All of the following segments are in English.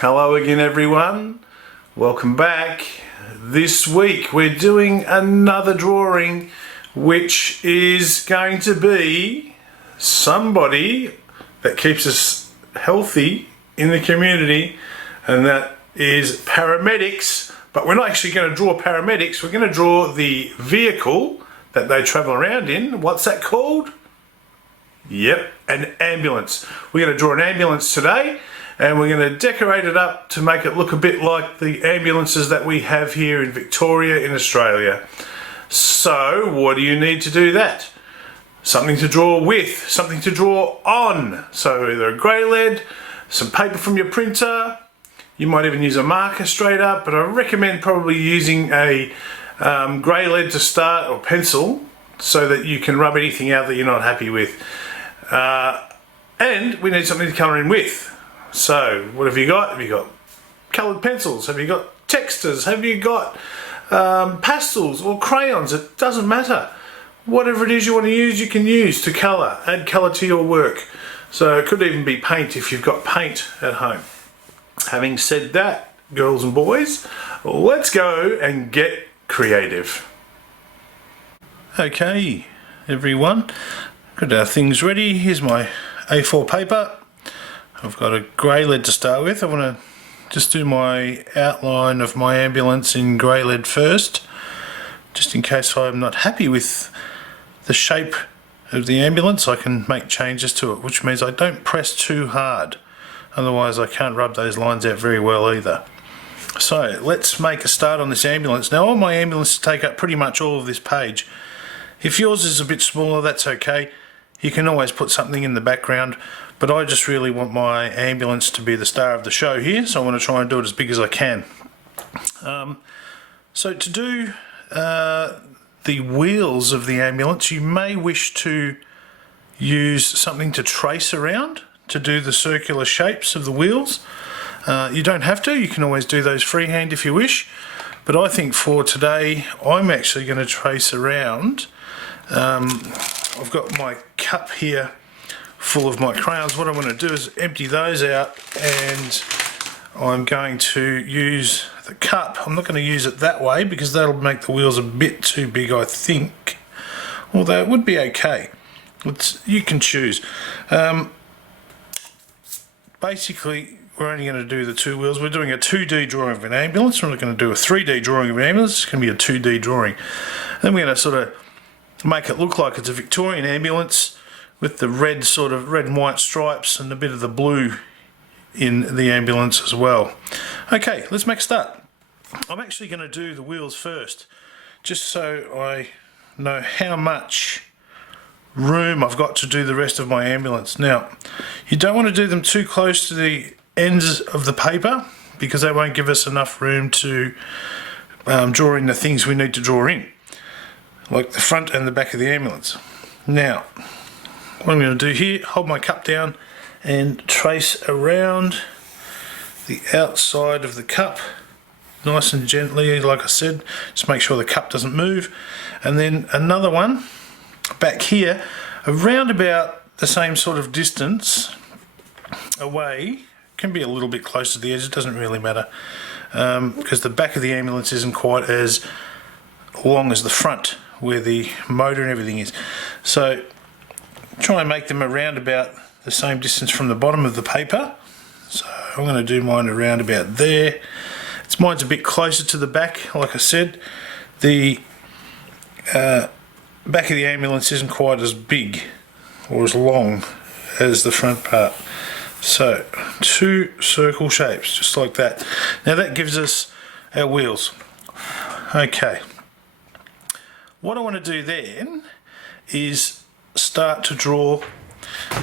Hello again everyone, welcome back. This week we're doing another drawing which is going to be somebody that keeps us healthy in the community, and that is paramedics. But we're not actually going to draw paramedics, we're going to draw the vehicle that they travel around in. What's that called? Yep, an ambulance. We're going to draw an ambulance today, and we're going to decorate it up to make it look a bit like the ambulances that we have here in Victoria in Australia. So what do you need to do that? Something to draw with, something to draw on. So either a grey lead, some paper from your printer, you might even use a marker straight up, but I recommend probably using a grey lead to start, or pencil, so that you can rub anything out that you're not happy with. And we need something to colour in with. So what have you got? Have you got coloured pencils? Have you got textures? Have you got pastels or crayons? It doesn't matter. Whatever it is you want to use, you can use to colour. Add colour to your work. So it could even be paint if you've got paint at home. Having said that, girls and boys, let's go and get creative. Okay, everyone, got our things ready. Here's my A4 paper. I've got a grey lead to start with. I want to just do my outline of my ambulance in grey lead first, just in case I'm not happy with the shape of the ambulance. I can make changes to it, which means I don't press too hard, otherwise I can't rub those lines out very well either. So let's make a start on this ambulance. Now I want my ambulance to take up pretty much all of this page. If yours is a bit smaller, that's okay. You can always put something in the background, but I just really want my ambulance to be the star of the show here, so I want to try and do it as big as I can. So to do the wheels of the ambulance, you may wish to use something to trace around to do the circular shapes of the wheels. You don't have to, you can always do those freehand if you wish, but I think for today I'm actually going to trace around. I've got my cup here full of my crayons. What I'm going to do is empty those out, and I'm going to use the cup. I'm not going to use it that way because that'll make the wheels a bit too big, I think, although it would be okay. You can choose. Basically we're only going to do the two wheels. We're doing a 2D drawing of an ambulance. We're not going to do a 3D drawing of an ambulance. It's going to be a 2D drawing. Then we're going to sort of make it look like it's a Victorian ambulance with the red and white stripes and a bit of the blue in the ambulance as well. Okay, let's make a start. I'm actually going to do the wheels first, just so I know how much room I've got to do the rest of my ambulance. Now, you don't want to do them too close to the ends of the paper because they won't give us enough room to draw in the things we need to draw in, like the front and the back of the ambulance. Now, what I'm going to do here, hold my cup down and trace around the outside of the cup nice and gently, like I said, just make sure the cup doesn't move. And then another one back here, around about the same sort of distance away, can be a little bit close to the edge, it doesn't really matter, because the back of the ambulance isn't quite as long as the front where the motor and everything is. So try and make them around about the same distance from the bottom of the paper. So I'm going to do mine around about there. Mine's a bit closer to the back, like I said. The back of the ambulance isn't quite as big or as long as the front part. So 2 circle shapes, just like that. Now that gives us our wheels. Okay. What I want to do then is start to draw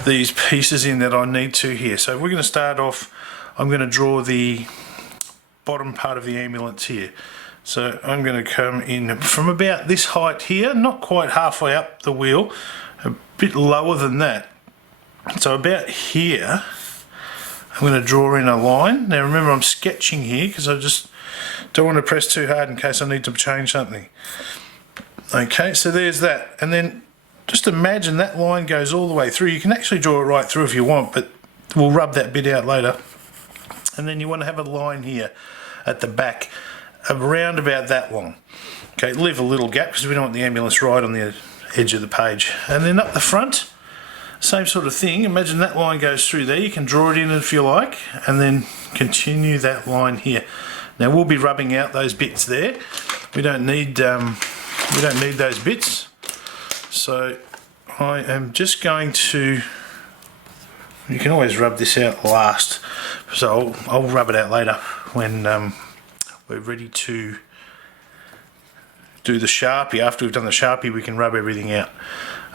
these pieces in that I need to here. So we're going to start off, I'm going to draw the bottom part of the ambulance here. So I'm going to come in from about this height here, not quite halfway up the wheel, a bit lower than that. So about here, I'm going to draw in a line. Now remember, I'm sketching here because I just don't want to press too hard in case I need to change something. Okay, so there's that, and then just imagine that line goes all the way through. You can actually draw it right through if you want, but we'll rub that bit out later. and then you want to have a line here at the back, around about that long. Okay, leave a little gap because we don't want the ambulance right on the edge of the page. And then up the front, same sort of thing. Imagine that line goes through there. You can draw it in if you like, and then continue that line here. Now we'll be rubbing out those bits there. We don't need those bits. So I am just going to. You can always rub this out last, so I'll rub it out later when we're ready to do the Sharpie. After we've done the Sharpie, we can rub everything out.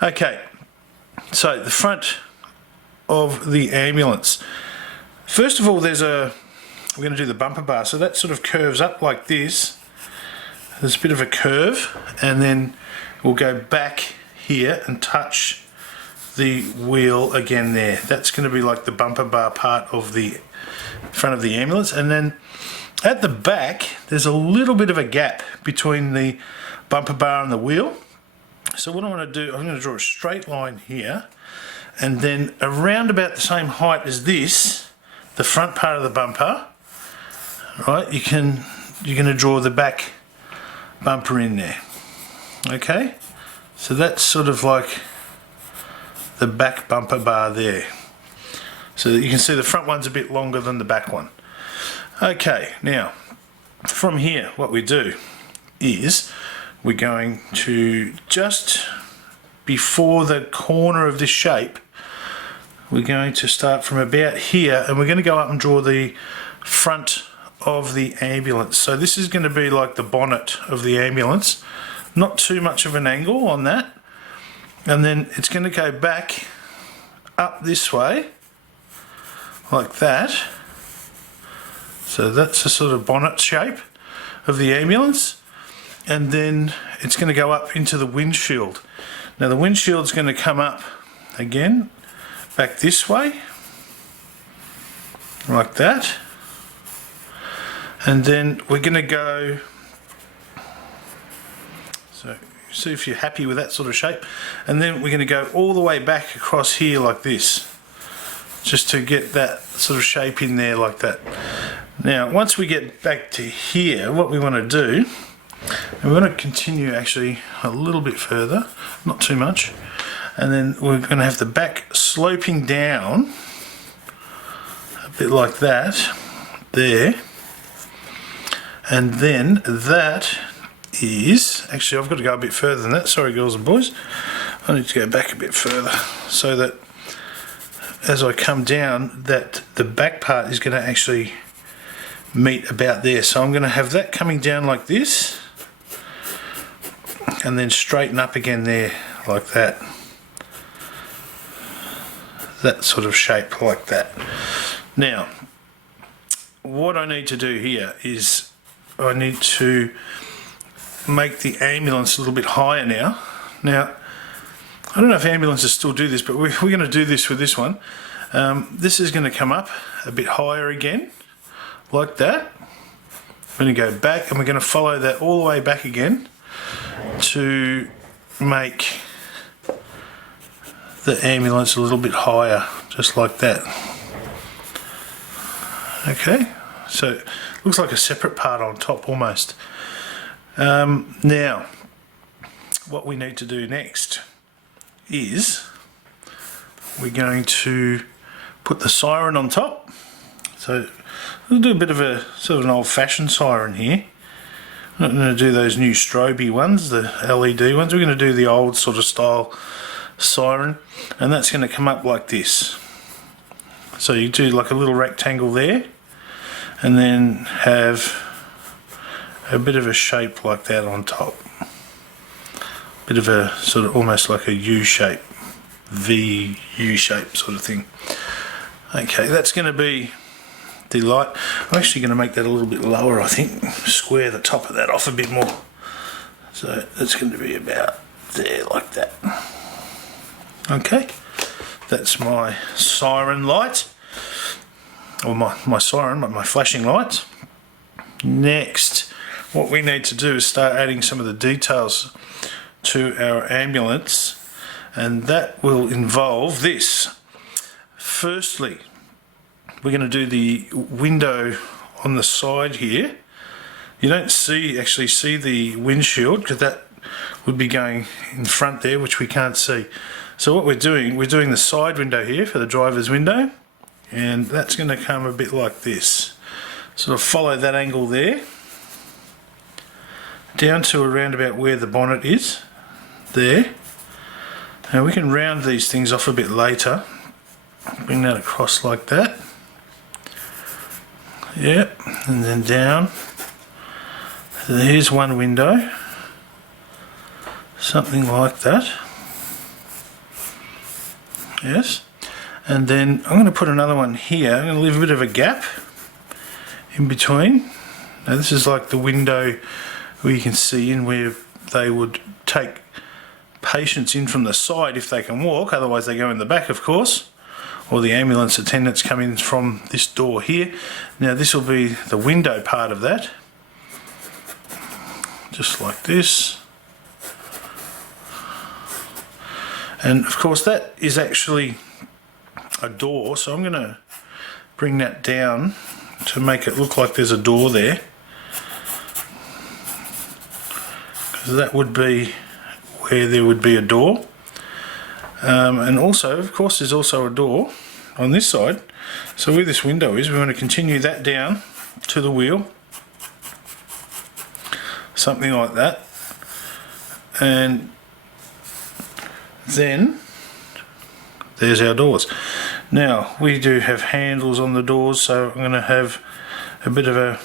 Okay, so the front of the ambulance. First of all, we're going to do the bumper bar, so that sort of curves up like this. There's a bit of a curve, and then we'll go back here and touch the wheel again there. That's going to be like the bumper bar part of the front of the ambulance. And then at the back there's a little bit of a gap between the bumper bar and the wheel. So what I want to do, I'm going to draw a straight line here, and then around about the same height as this, the front part of the bumper, right, you're going to draw the back bumper in there. Okay, so that's sort of like the back bumper bar there, so that you can see the front one's a bit longer than the back one. Okay, now from here what we do is we're going to, just before the corner of this shape, we're going to start from about here, and we're going to go up and draw the front of the ambulance. So this is going to be like the bonnet of the ambulance, not too much of an angle on that. And then it's going to go back up this way, like that. So that's the sort of bonnet shape of the ambulance. And then it's going to go up into the windshield. Now the windshield's going to come up again, back this way, like that. And then we're going to go, so see if you're happy with that sort of shape, and then we're going to go all the way back across here like this, just to get that sort of shape in there like that. Now once we get back to here, what we want to do, and we're going to continue actually a little bit further, not too much, and then we're going to have the back sloping down a bit like that there, and then that is, actually I've got to go a bit further than that, sorry girls and boys, I need to go back a bit further, so that as I come down, that the back part is going to actually meet about there. So I'm going to have that coming down like this, and then straighten up again there like that, that sort of shape like that. Now what I need to do here is I need to make the ambulance a little bit higher now. Now I don't know if ambulances still do this, but we're going to do this with this one. This is going to come up a bit higher again, like that. We're going to go back, and we're going to follow that all the way back again to make the ambulance a little bit higher, just like that. Okay, so it looks like a separate part on top almost. Now what we need to do next is we're going to put the siren on top. So we'll do a bit of a sort of an old-fashioned siren here. I'm not going to do those new stroby ones, the LED ones. We're going to do the old sort of style siren, and that's going to come up like this. So you do like a little rectangle there, and then have a bit of a shape like that on top. Bit of a sort of almost like a U shape, V-U shape sort of thing. Okay, that's going to be the light. I'm actually going to make that a little bit lower, I think. Square the top of that off a bit more. So that's going to be about there, like that. Okay, that's my siren light, or my siren, my flashing lights. Next, what we need to do is start adding some of the details to our ambulance, and that will involve this. Firstly, we're going to do the window on the side here. You don't actually see the windshield because that would be going in front there, which we can't see. So what we're doing the side window here for the driver's window, and that's going to come a bit like this. Sort of follow that angle there down to around about where the bonnet is there. Now we can round these things off a bit later. Bring that across like that. Yep, and then down. So here's one window. Something like that. Yes. And then I'm going to put another one here. I'm going to leave a bit of a gap in between. Now this is like the window where you can see in where they would take patients in from the side if they can walk, otherwise they go in the back, of course, or the ambulance attendants come in from this door here. Now this will be the window part of that, just like this. And of course that is actually a door, so I'm going to bring that down to make it look like there's a door there, because that would be where there would be a door. And also, of course, there's also a door on this side. So where this window is, we want to continue that down to the wheel, something like that. And then there's our doors. Now we do have handles on the doors, so I'm going to have a bit of a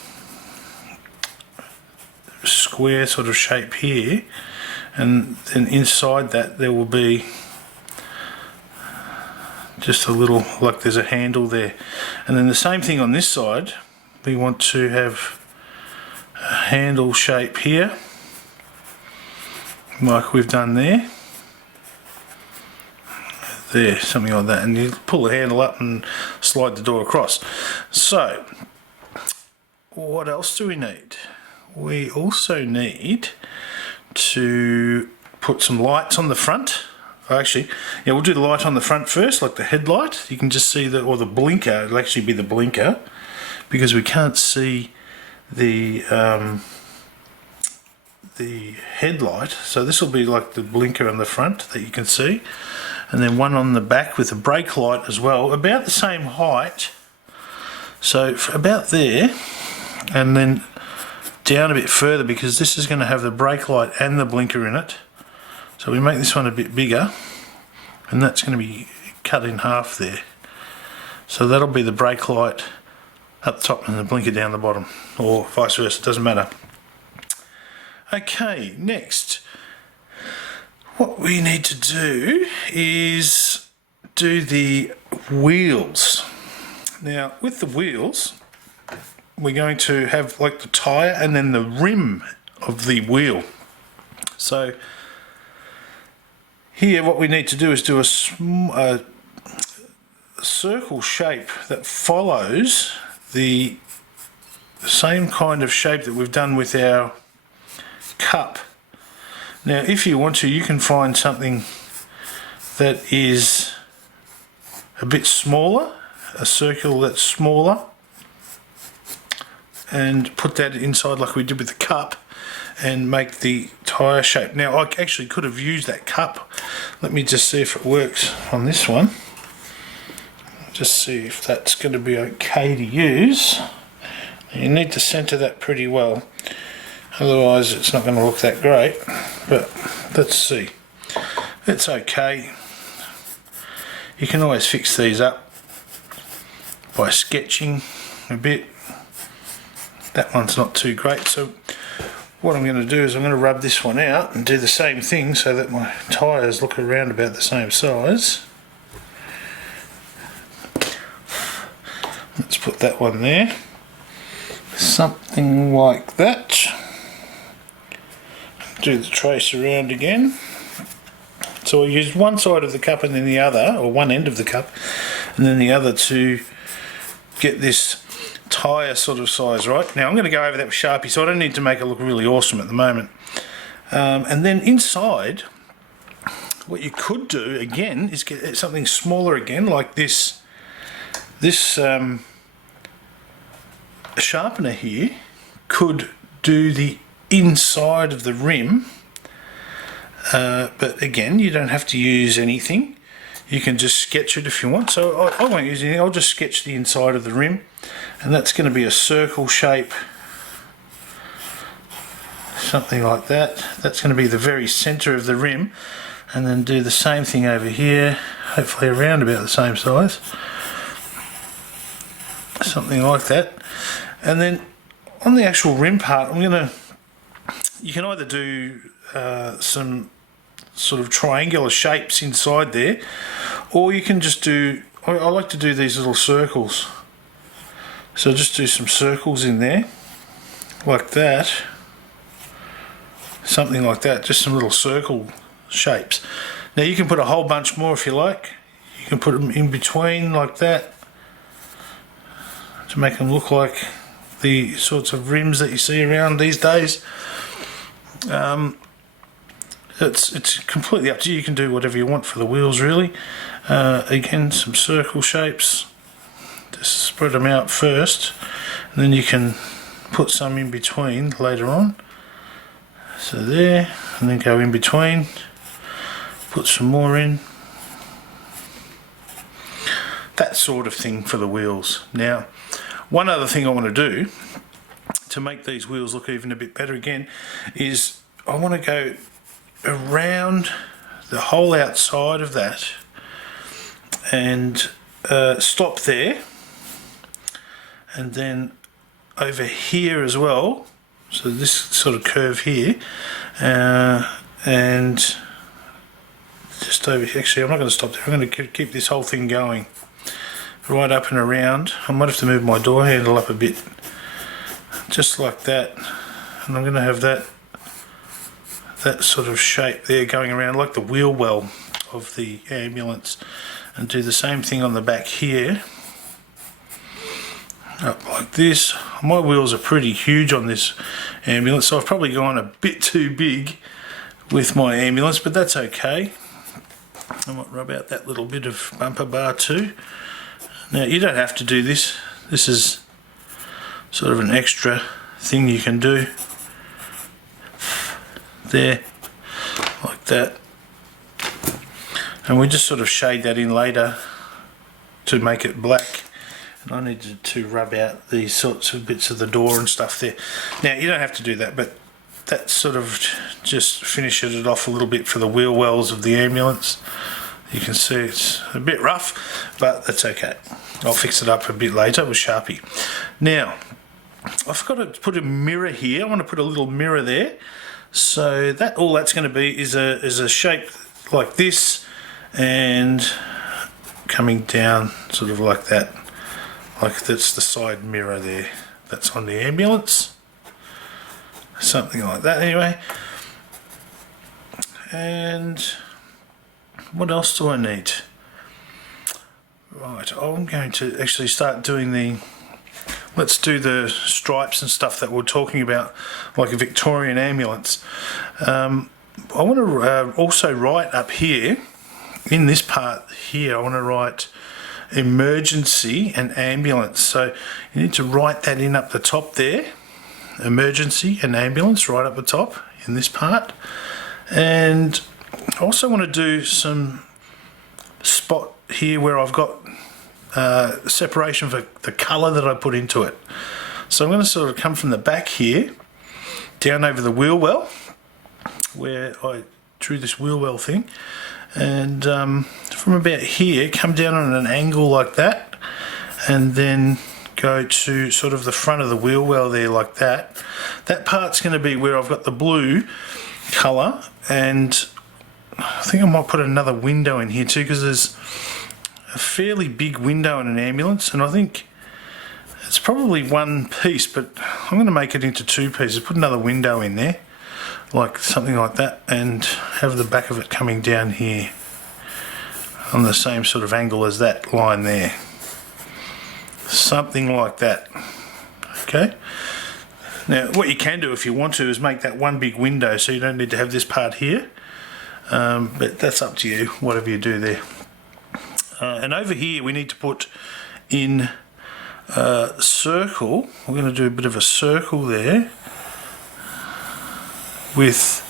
square sort of shape here, and then inside that there will be just a little, like there's a handle there. And then the same thing on this side, we want to have a handle shape here, like we've done there, something like that, and you pull the handle up and slide the door across. So what else do we need? We also need to put some lights on the front. Actually, yeah, we'll do the light on the front first, like the headlight. You can just see the, or the blinker, it'll actually be the blinker, because we can't see the headlight. So this will be like the blinker on the front that you can see, and then one on the back with a brake light as well, about the same height. So about there, and then down a bit further, because this is going to have the brake light and the blinker in it. So we make this one a bit bigger, and that's going to be cut in half there. So that'll be the brake light up the top and the blinker down the bottom, or vice versa, it doesn't matter. Okay, next, what we need to do is do the wheels. Now with the wheels, we're going to have like the tyre and then the rim of the wheel. So here what we need to do is do a circle shape that follows the same kind of shape that we've done with our cup. Now if you want to, you can find something that is a bit smaller, a circle that's smaller, and put that inside like we did with the cup and make the tyre shape. Now I actually could have used that cup. Let me just see if it works on this one. Just see if that's going to be okay to use. You need to centre that pretty well, otherwise it's not going to look that great, but let's see. It's okay. You can always fix these up by sketching a bit. That one's not too great, so what I'm going to do is I'm going to rub this one out and do the same thing so that my tyres look around about the same size. Let's put that one there, something like that. Do the trace around again. So I use one side of the cup and then the other, or one end of the cup and then the other, to get this tyre sort of size right. Now I'm going to go over that with Sharpie, so I don't need to make it look really awesome at the moment. And then inside, what you could do again is get something smaller again, like this this sharpener here could do the inside of the rim, but again, you don't have to use anything. You can just sketch it if you want. So I won't use anything, I'll just sketch the inside of the rim, and that's going to be a circle shape, something like that. That's going to be the very center of the rim, and then do the same thing over here, hopefully around about the same size, something like that. And then on the actual rim part, you can either do some sort of triangular shapes inside there, or you can just do, I like to do these little circles. So just do some circles in there, like that, something like that, just some little circle shapes. Now you can put a whole bunch more if you like. You can put them in between like that to make them look like the sorts of rims that you see around these days. It's completely up to you. You can do whatever you want for the wheels, really. Again, some circle shapes. Just spread them out first, and then you can put some in between later on. So there, and then go in between, put some more in. That sort of thing for the wheels. Now, one other thing I want to do to make these wheels look even a bit better again is I want to go around the whole outside of that and stop there, and then over here as well, so this sort of curve here, and just over here. Actually, I'm not going to stop there, I'm going to keep this whole thing going right up and around. I might have to move my door handle up a bit, just like that, and I'm going to have that sort of shape there going around like the wheel well of the ambulance, and do the same thing on the back here, up like this. My wheels are pretty huge on this ambulance, so I've probably gone a bit too big with my ambulance, but that's okay. I might rub out that little bit of bumper bar too. Now you don't have to do this, this is sort of an extra thing you can do there, like that, and we just sort of shade that in later to make it black. And I needed to rub out these sorts of bits of the door and stuff there. Now you don't have to do that, but that sort of just finishes it off a little bit for the wheel wells of the ambulance. You can see it's a bit rough, but that's okay. I'll fix it up a bit later with Sharpie. Now, I forgot to put a mirror here. I want to put a little mirror there. So that all that's going to be is a shape like this, and coming down sort of like that. Like that's the side mirror there. That's on the ambulance. Something like that anyway. And what else do I need? Right, I'm going to actually start doing let's do the stripes and stuff that we're talking about, like a Victorian ambulance. I want to also write up here, in this part here, I want to write emergency and ambulance. So you need to write that in up the top there, emergency and ambulance right up the top in this part. And I also want to do some spot here where I've got separation for the colour that I put into it. So I'm going to sort of come from the back here down over the wheel well where I drew this wheel well thing, and from about here come down on an angle like that, and then go to sort of the front of the wheel well there like that. That part's going to be where I've got the blue colour, and I think I might put another window in here too, because there's a fairly big window in an ambulance, and I think it's probably one piece, but I'm going to make it into two pieces. Put another window in there, like something like that, and have the back of it coming down here on the same sort of angle as that line there. Something like that. Okay. Now what you can do if you want to is make that one big window, so you don't need to have this part here, but that's up to you, whatever you do there. And over here we need to put in a circle. We're going to do a bit of a circle there with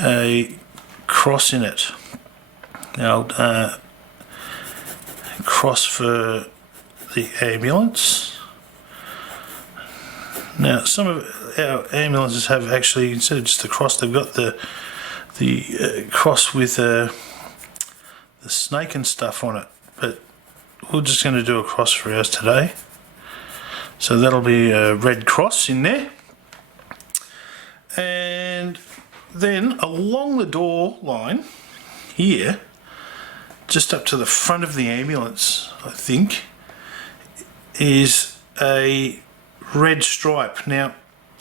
a cross in it. Now, cross for the ambulance. Now, some of our ambulances have actually, instead of just the cross, they've got the cross with the snake and stuff on it. But we're just going to do a cross for ours today. So that'll be a red cross in there. And then along the door line here, just up to the front of the ambulance, I think, is a red stripe. Now,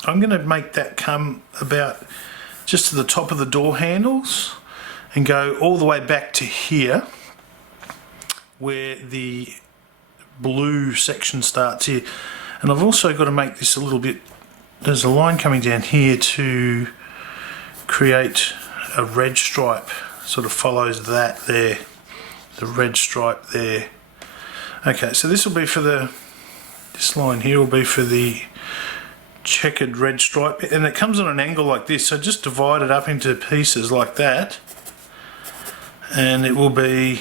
I'm going to make that come about just to the top of the door handles and go all the way back to here where the blue section starts here. And I've also got to make this a little bit, there's a line coming down here to create a red stripe, sort of follows that there, the red stripe there. Okay, so this will be for this line here will be for the checkered red stripe, and it comes on an angle like this, so just divide it up into pieces like that, and it will be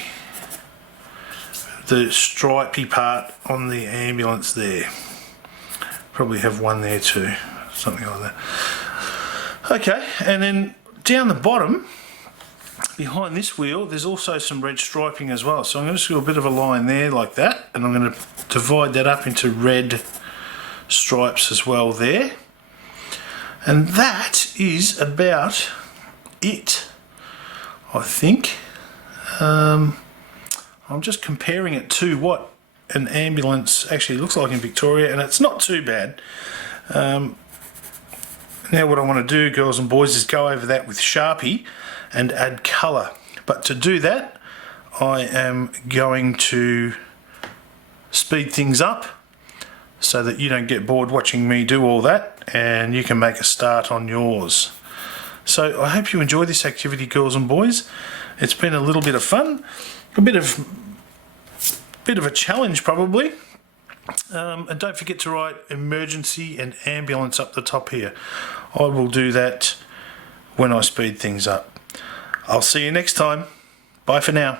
the stripy part on the ambulance there. Probably have one there too, something like that. Okay, and then down the bottom behind this wheel there's also some red striping as well, so I'm going to do a bit of a line there like that, and I'm going to divide that up into red stripes as well there. And that is about it, I think. I'm just comparing it to what an ambulance actually looks like in Victoria, and it's not too bad. Now what I want to do, girls and boys, is go over that with Sharpie and add colour. But to do that, I am going to speed things up so that you don't get bored watching me do all that, and you can make a start on yours. So I hope you enjoy this activity, girls and boys. It's been a little bit of fun, a bit of a challenge probably. And don't forget to write emergency and ambulance up the top here. I will do that when I speed things up. I'll see you next time. Bye for now.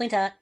Flinter.